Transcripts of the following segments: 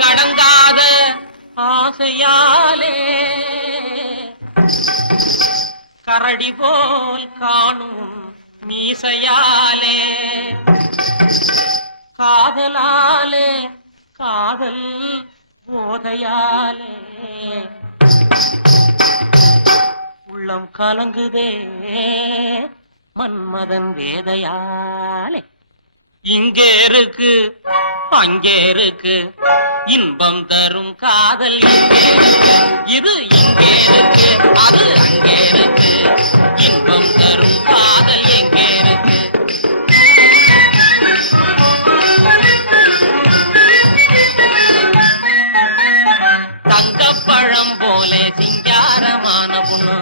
கடங்காத ஆசையாலே கரடி போல் காணும் மீசையாலே காதலாலே காதல் போதையாலே உள்ளம் கலங்குதே மன்மதன் வேதையாலே. இங்கே இருக்கு அங்கே இருக்கு. இன்பம் தரும் காதல் இங்கே இருக்கு. இது இங்கே இருக்கு அது அங்கே இருக்கு. இன்பம் தரும் காதல் எங்கே இருக்கு. தங்கப்பழம் போல சிங்காரமான பொண்ணு.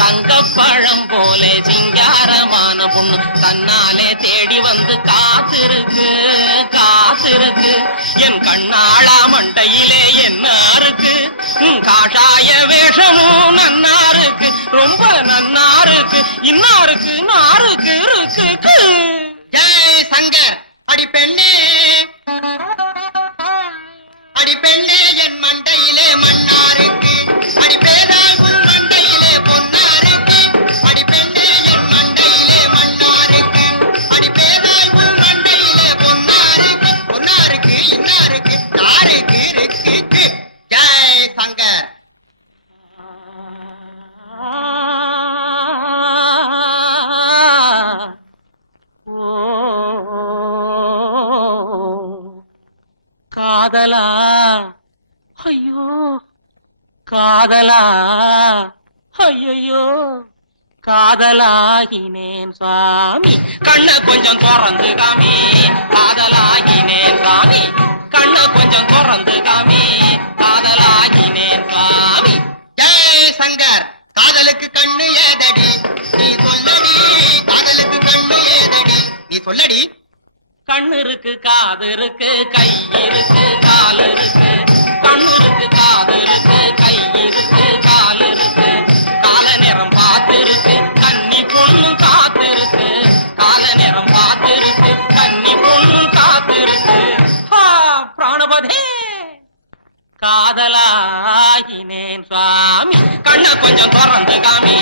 தங்கப்பழம் போல பொண்ணு தன்னாலே தேடி வந்து காத்திருக்கு காத்திருக்கு என் கண்ணாளா மண்டையிலே என்ன இருக்கு உன் வேஷமும் நன்னா இருக்கு ரொம்ப நன்னா இருக்கு இன்னாருக்கு இருக்கு இருக்கு காதலா? ஐயோ காதலா? ஐயோ காதலாகினேன் சாமி கண்ண கொஞ்சம் திறந்து காமி. காதலாகினேன் சாமி கண்ண கொஞ்சம் திறந்து காமி. காதலாகினேன் சாமி ஜெய் சங்கர் காதலுக்கு கண்ணு ஏதடி? நீ சொல்லடி காதலுக்கு கண்ணு ஏதடி? நீ சொல்லடி. கண்ணு இருக்கு காது இருக்கு கை இருக்கு கால் இருக்கு கண்ணு இருக்கு காது இருக்கு கை இருக்கு கால் இருக்கு கால நேரம் பார்த்து இருக்கு கன்னி பொண்ணும் காத்து இருக்கு கால நேரம் பார்த்து இருக்கு கன்னி பொண்ணும் காத்து இருக்கு பிராணபதே! காதலாகினேன் சுவாமி. கண்ணை கொஞ்சம் திறந்து காமி.